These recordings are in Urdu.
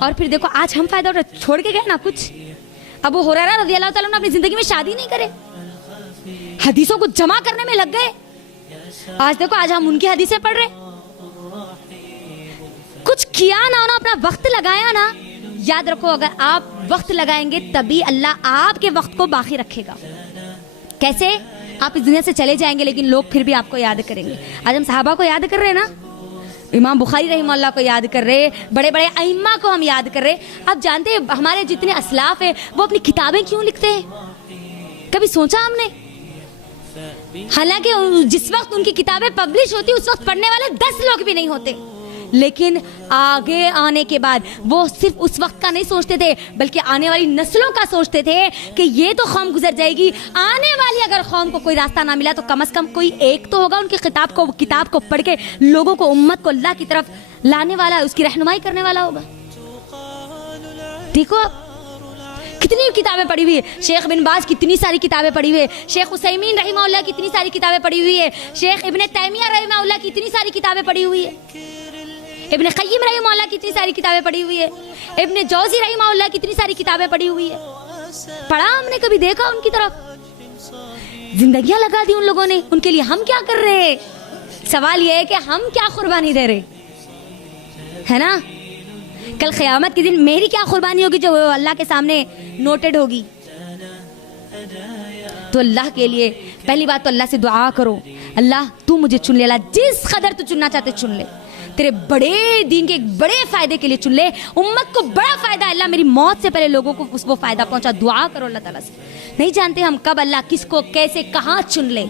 اور پھر دیکھو آج ہم فائدہ اٹھا چھوڑ کے گئے نا کچھ. ابو ہریرہ رضی اللہ تعالیٰ عنہ اپنی زندگی میں شادی نہیں کرے, حدیثوں کو جمع کرنے میں لگ گئے. آج دیکھو آج ہم ان کی حدیثیں پڑھ رہے. کچھ کیا نہ ہونا, اپنا وقت لگایا نا. یاد رکھو اگر آپ وقت لگائیں گے تبھی اللہ آپ کے وقت کو باقی رکھے گا. کیسے؟ آپ اس دنیا سے چلے جائیں گے لیکن لوگ پھر بھی آپ کو یاد کریں گے. آج ہم صحابہ کو یاد کر رہے ہیں نا, امام بخاری رحمہ اللہ کو یاد کر رہے, بڑے بڑے ائمہ کو ہم یاد کر رہے. آپ جانتے ہیں ہمارے جتنے اسلاف ہیں وہ اپنی کتابیں کیوں لکھتے ہیں؟ کبھی سوچا ہم نے؟ حالانکہ جس وقت ان کی کتابیں پبلش ہوتی اس وقت پڑھنے والے 10 لوگ بھی نہیں ہوتے, لیکن آگے آنے کے بعد وہ صرف اس وقت کا نہیں سوچتے تھے بلکہ آنے والی نسلوں کا سوچتے تھے کہ یہ تو قوم گزر جائے گی, آنے والی اگر قوم کو کوئی راستہ نہ ملا تو کم از کم کوئی ایک تو ہوگا ان کی کتاب کو پڑھ کے لوگوں کو, امت کو اللہ کی طرف لانے والا, اس کی رہنمائی کرنے والا ہوگا. دیکھو کتنی کتابیں پڑھی ہوئی ہے. شیخ بن باز کتنی ساری کتابیں پڑھی ہوئی ہے, شیخ عثیمین رحمہ اللہ کی اتنی ساری کتابیں پڑھی ہوئی ہے, شیخ ابن تیمیہ رحمہ اللہ کی اتنی ساری کتابیں پڑھی ہوئی ہے, ابن قیم رحمہ اللہ کی اتنی ساری کتابیں پڑھی ہوئی ہے, ابن جوزی رحمہ اللہ کی اتنی ساری کتابیں پڑھی ہوئی ہے. پڑھا ہم نے کبھی دیکھا ان کی طرف؟ زندگیاں لگا دی ان لوگوں نے, ان کے لیے ہم کیا کر رہے ہیں؟ سوال یہ ہے کہ ہم کیا قربانی دے رہے ہے نا. کل قیامت کے دن میری کیا قربانی ہوگی جو اللہ کے سامنے نوٹڈ ہوگی. تو اللہ کے لیے پہلی بات تو اللہ سے دعا کرو, اللہ تو مجھے چن لے, اللہ جس قدر تو چننا چاہتے چن لے, تیرے بڑے دین کے ایک بڑے فائدے کے لیے چن لے, امت کو بڑا فائدہ ہے, اللہ میری موت سے پہلے لوگوں کو وہ فائدہ پہنچا. دعا کرو اللہ تعالیٰ سے. نہیں جانتے ہم کب اللہ کس کو کیسے کہاں چن لے,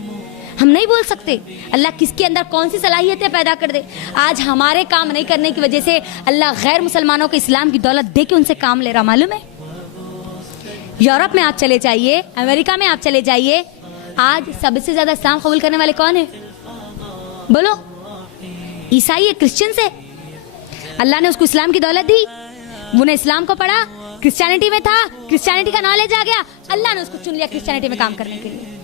ہم نہیں بول سکتے. اللہ کس کے اندر کون سی صلاحیتیں پیدا کر دے. آج ہمارے کام نہیں کرنے کی وجہ سے اللہ غیر مسلمانوں کو اسلام کی دولت دے کے ان سے کام لے رہا. معلوم ہے یورپ میں آپ چلے جائیے, امریکہ میں آپ چلے جائیے, آج سب سے زیادہ اسلام قبول کرنے والے کون ہیں بولو؟ عیسائی ہے, کرسچنز ہے. اللہ نے اس کو اسلام کی دولت دی, وہ نے اسلام کو پڑھا, کرسچینٹی میں تھا, کرسچینٹی کا نالج آ گیا, اللہ نے اس کو چن لیا کرسچینٹی میں کام کرنے کے لیے.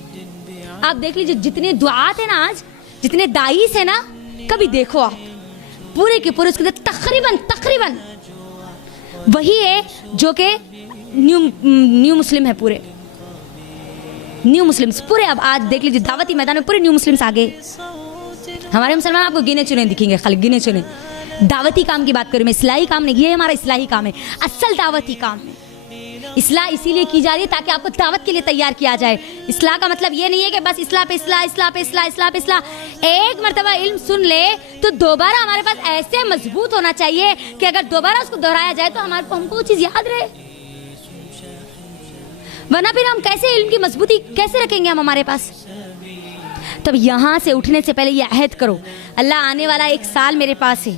آپ دیکھ لیجیے جتنے دعات ہیں نا آج, جتنے داعیس ہیں نا, کبھی دیکھو آپ پورے کے پورے اس کے تقریباً وہی ہے جو کہ نیو مسلم ہے. پورے نیو مسلمس پورے, اب آج دیکھ لیجیے دعوتی میدان میں پورے نیو مسلمس آگے. ہمارے مسلمان آپ کو گنے چنے دکھیں گے, خالی گنے چنے. دعوتی کام کی بات کروں میں, اصلاحی کام نہیں, یہ ہمارا اصلاحی کام ہے, اصل دعوتی کام ہے. اصلاح اسی لیے کی جا رہی ہے تاکہ آپ کو دعوت کے لیے تیار کیا جائے. اصلاح کا مطلب یہ نہیں ہے کہ بس اصلاح پہ اصلاح, اصلاح پہ اصلاح, اصلاح پہ اصلاح. ایک مرتبہ علم سن لے تو دوبارہ ہمارے پاس ایسے مضبوط ہونا چاہیے کہ اگر دوبارہ اس کو دہرایا جائے تو ہم کو وہ چیز یاد رہے. ورنہ پھر ہم کیسے علم کی مضبوطی کیسے رکھیں گے ہم ہمارے پاس؟ تب یہاں سے اٹھنے سے پہلے یہ عہد کرو, اللہ آنے والا 1 سال میرے پاس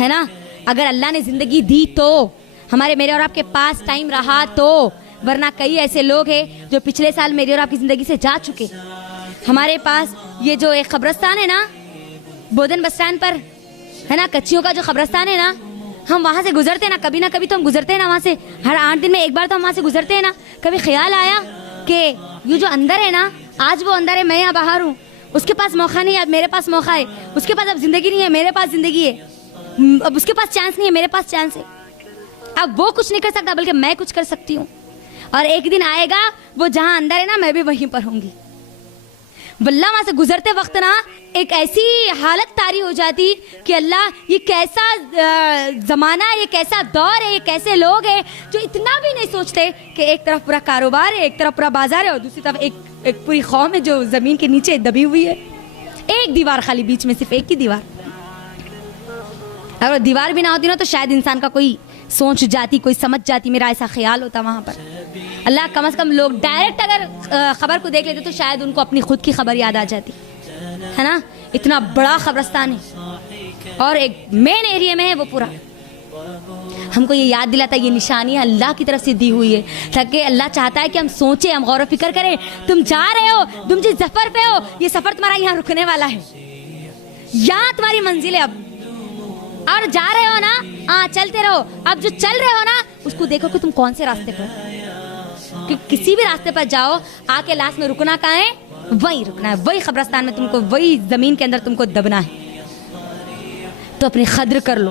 ہے نا, اگر اللہ نے زندگی دی تو, میرے اور آپ کے پاس ٹائم رہا تو, ورنہ کئی ایسے لوگ ہیں جو پچھلے سال میرے اور آپ کی زندگی سے جا چکے. ہمارے پاس یہ جو ایک قبرستان ہے نا بودن بس اسٹینڈ پر ہے نا, کچیوں کا جو قبرستان ہے نا, ہم وہاں سے گزرتے ہیں نا, کبھی نہ کبھی تو ہم گزرتے ہیں نا وہاں سے, ہر 8 دن میں ایک بار تو ہم وہاں سے گزرتے ہیں نا. کبھی خیال آیا کہ یہ جو اندر ہے نا, آج وہ اندر ہے, میں یہاں باہر ہوں, اس کے پاس موقع نہیں ہے, اب میرے پاس موقع ہے, اس کے پاس اب زندگی نہیں ہے, میرے پاس زندگی ہے, اب اس کے پاس چانس نہیں ہے, میرے پاس چانس ہے. اب وہ کچھ نہیں کر سکتا بلکہ میں کچھ کر سکتی ہوں, اور ایک دن آئے گا وہ جہاں اندر ہے نا میں بھی وہیں پر ہوں گی. واللہ وہاں سے گزرتے وقت نا ایک ایسی حالت طاری ہو جاتی کہ اللہ یہ کیسا زمانہ ہے, یہ کیسا دور ہے, یہ کیسے لوگ ہیں جو اتنا بھی نہیں سوچتے کہ ایک طرف پورا کاروبار ہے, ایک طرف پورا بازار ہے, اور دوسری طرف ایک پوری قوم ہے جو زمین کے نیچے دبی ہوئی ہے. ایک دیوار خالی, بیچ میں صرف ایک ہی دیوار. اگر دیوار بھی نہ ہوتی نا تو شاید انسان کا کوئی سوچ جاتی, کوئی سمجھ جاتی, میرا ایسا خیال ہوتا وہاں پر. اللہ کم از کم لوگ ڈائریکٹ اگر خبر کو دیکھ لیتے تو شاید ان کو اپنی خود کی خبر یاد آ جاتی ہے نا. اتنا بڑا قبرستان ہے اور ایک مین ایریا میں ہے وہ پورا. ہم کو یہ یاد دلاتا ہے یہ نشانی اللہ کی طرف سے دی ہوئی ہے, تاکہ اللہ چاہتا ہے کہ ہم سوچیں, ہم غور و فکر کریں. تم جا رہے ہو, تم جس سفر پہ ہو, یہ سفر تمہارا یہاں رکنے والا ہے, یہاں تمہاری منزل ہے اب, اور جا رہے ہو نا, ہاں چلتے رہو. اب جو چل رہے ہو نا اس کو دیکھو کہ تم کون سے راستے پر, کہ کسی بھی راستے پر جاؤ آ کے لاسٹ میں رکنا کہاں ہے, وہیں رکنا ہے, وہی قبرستان میں تم کو, وہی زمین کے اندر تم کو دبنا ہے. تو اپنی قدر کر لو,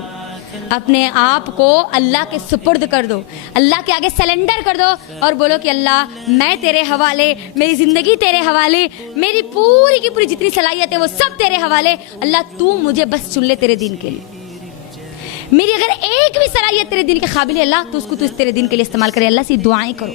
اپنے آپ کو اللہ کے سپرد کر دو, اللہ کے آگے سلنڈر کر دو اور بولو کہ اللہ میں تیرے حوالے, میری زندگی تیرے حوالے, میری پوری کی پوری جتنی صلاحیت ہے وہ سب تیرے حوالے. اللہ تو مجھے بس چن لے تیرے دین کے لیے. میری اگر ایک بھی صلاحیت تیرے دین کے قابل ہے اللہ تو اس کو تو تیرے دین کے لیے استعمال کرے. اللہ سے دعائیں کرو.